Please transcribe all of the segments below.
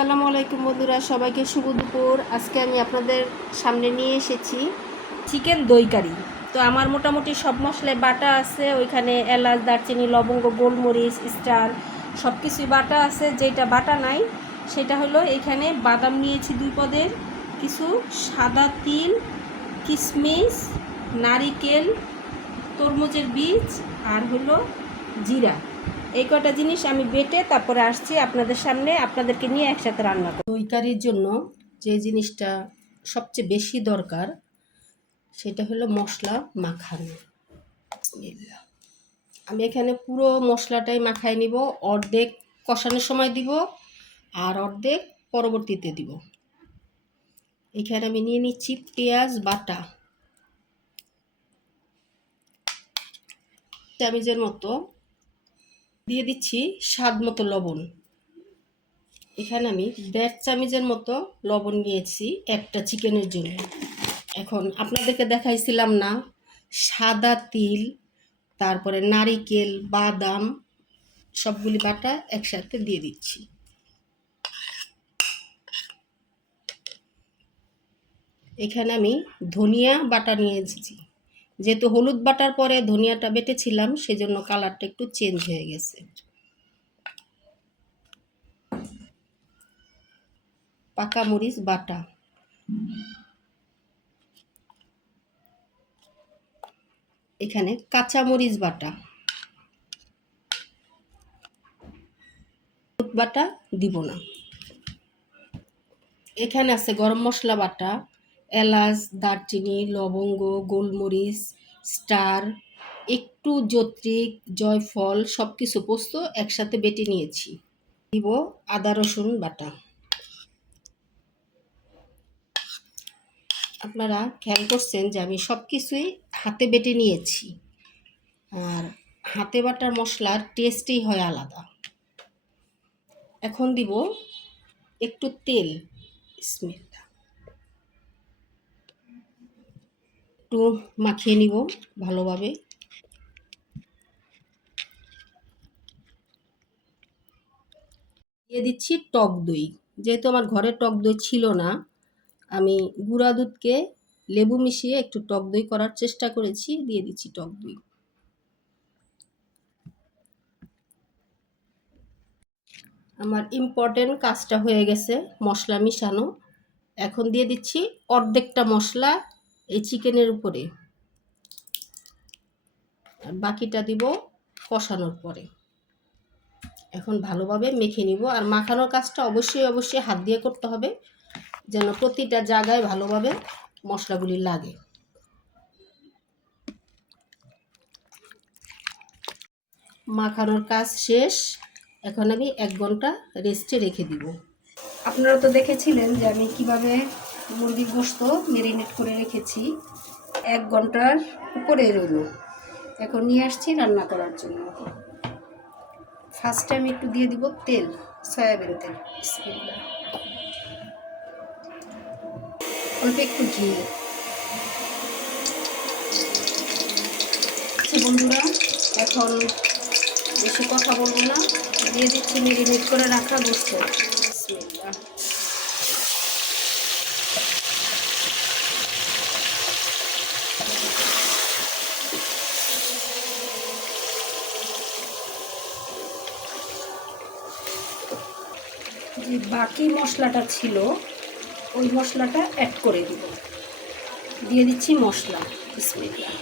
আসসালামু আলাইকুম বন্ধুরা, সবাইকে শুভ দুপুর। আজকে আমি আপনাদের সামনে নিয়ে এসেছি চিকেন দই কারি। তো আমার মোটামুটি সব মশলায় বাটা আছে, ওইখানে এলাচ, দারচিনি, লবঙ্গ, গোলমরিচ, স্টার সব কিছুই বাটা আছে। যেটা বাটা নাই সেটা হলো এখানে বাদাম নিয়েছি 2 পদের, কিছু সাদা তিল, কিশমিশ, নারিকেল, তরমুজের বীজ আর হলো জিরা। এই কটা জিনিস আমি বেটে তারপরে আসছি আপনাদের সামনে, আপনাদেরকে নিয়ে একসাথে রান্না করব। দই কারির জন্য যে জিনিসটা সবচেয়ে বেশি দরকার সেটা হলো মশলা মাখানো। আমি এখানে পুরো মশলাটাই মাখাই নিব, অর্ধেক কষানোর সময় দিব আর অর্ধেক পরবর্তীতে দিব। এখানে আমি নিয়ে নিচ্ছি পেঁয়াজ বাটা চামচের মতো, দিয়ে দিচ্ছি স্বাদ মতো লবণ। এখানে আমি 1.5 চামচের মতো লবণ নিয়েছি একটা চিকেনের জন্য। এখন আপনাদেরকে দেখাইছিলাম না, সাদা তিল, তারপরে নারিকেল, বাদাম সবগুলি বাটা একসাথে দিয়ে দিচ্ছি। এখানে আমি ধনিয়া বাটা নিয়ে এসেছি, যেহেতু হলুদ বাটার পরে ধনিয়াটা বেটেছিলাম সেজন্য কালারটা একটু চেঞ্জ হয়ে গেছে। পাকা মরিচ বাটা, এখানে কাঁচা মরিচ বাটা, বাটা দিব না। এখানে আছে গরম মশলা বাটা, এলাচ, দারচিনি, লবঙ্গ, গোলমরিচ, স্টার, একটু জত্রিক, জয়ফল সব কিছু পোস্ত একসাথে বেটে নিয়েছি। দিব আদা রসুন বাটা। আপনারা খেয়াল করছেন যে আমি সব কিছুই হাতে বেটে নিয়েছি, আর হাতে বাটার মশলার টেস্টই হয় আলাদা। এখন দিব একটু তেল, একটু মাখিয়ে নিব ভালোভাবে। দিয়ে দিচ্ছি টক দই। যেহেতু আমার ঘরে টক দই ছিল না, আমি গুঁড়া দুধকে লেবু মিশিয়ে একটু টক দই করার চেষ্টা করেছি। দিয়ে দিচ্ছি টক দই। আমার ইম্পর্টেন্ট কাজটা হয়ে গেছে, মশলা মিশানো। এখন দিয়ে দিচ্ছি অর্ধেকটা মশলা এই চিকেনের উপরে, আর বাকিটা দিব কষানোর পরে। এখন ভালোভাবে মেখে নিব, আর মাখানোর কাজটা অবশ্যই হাত দিয়ে করতে হবে, যেন প্রতিটা জায়গায় ভালোভাবে মশলাগুলি লাগে। মাখানোর কাজ শেষ, এখন আমি 1 ঘন্টা রেস্টে রেখে দিব। আপনারা তো দেখেছিলেন যে আমি কিভাবে মুরগির গোশত ম্যারিনেট করে রেখেছি, 1 ঘন্টার উপরে রইল। এখন নিয়ে আসছি রান্না করার জন্য। ফার্স্টে আমি একটু দিয়ে দিব তেল, সয়াবিন তেল, অল্প একটু ঘি। বন্ধুরা, এখন বেশি কথা বলবো না, দিয়ে দিচ্ছি ম্যারিনেট করে রাখা গোশত। যে বাকি মশলাটা ছিল ওই মশলাটা অ্যাড করে দিব। দিয়ে দিচ্ছি মশলা, বিসমিল্লাহ।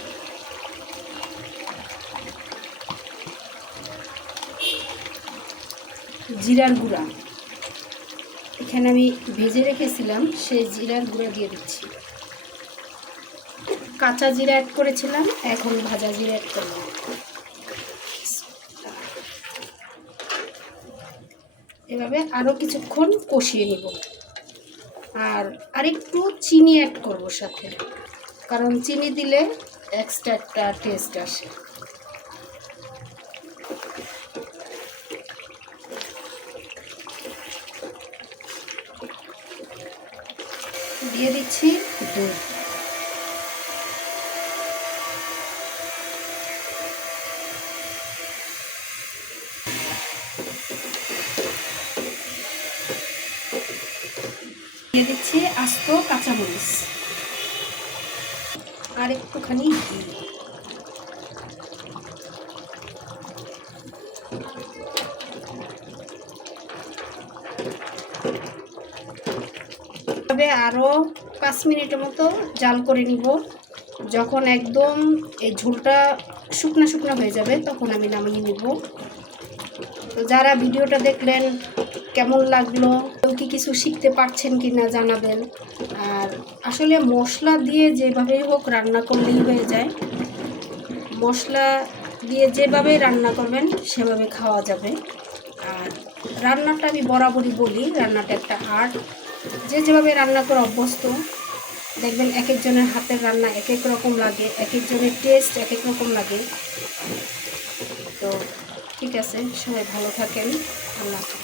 জিরার গুঁড়া, এখানে আমি ভেজে রেখেছিলাম সেই জিরার গুঁড়া দিয়ে দিচ্ছি। কাঁচা জিরা অ্যাড করেছিলাম, এখন ভাজা জিরা অ্যাড করলাম। এভাবে আরও কিছুক্ষণ কষিয়ে নেব, আর আরেকটু চিনি অ্যাড করব সাথে, কারণ চিনি দিলে এক্সট্রা একটা টেস্ট আসে। দিয়ে দিচ্ছি দই। দিয়ে দিচ্ছি আস্ত কাঁচামরিচ আর একটুখানি ঘি। তবে আরও 5 মিনিটের মতো জাল করে নিব। যখন একদম এই ঝোলটা শুকনো শুকনো হয়ে যাবে তখন আমি নামিয়ে নিব। তো যারা ভিডিওটা দেখলেন কেমন লাগলো, কেউ কি কিছু শিখতে পারছেন কি না জানাবেন। আর আসলে মশলা দিয়ে যেভাবেই হোক রান্না করলেই হয়ে যায়, মশলা দিয়ে যেভাবে রান্না করবেন সেভাবে খাওয়া যাবে। আর রান্নাটা আমি বরাবরই বলি, রান্নাটা একটা আর্ট। যে যেভাবে রান্না করে অভ্যস্ত, দেখবেন এক একজনের হাতের রান্না এক এক রকম লাগে, এক একজনের টেস্ট এক এক রকম লাগে। তো ঠিক আছে, সবাই ভালো থাকেন। আল্লাহ হাফেজ।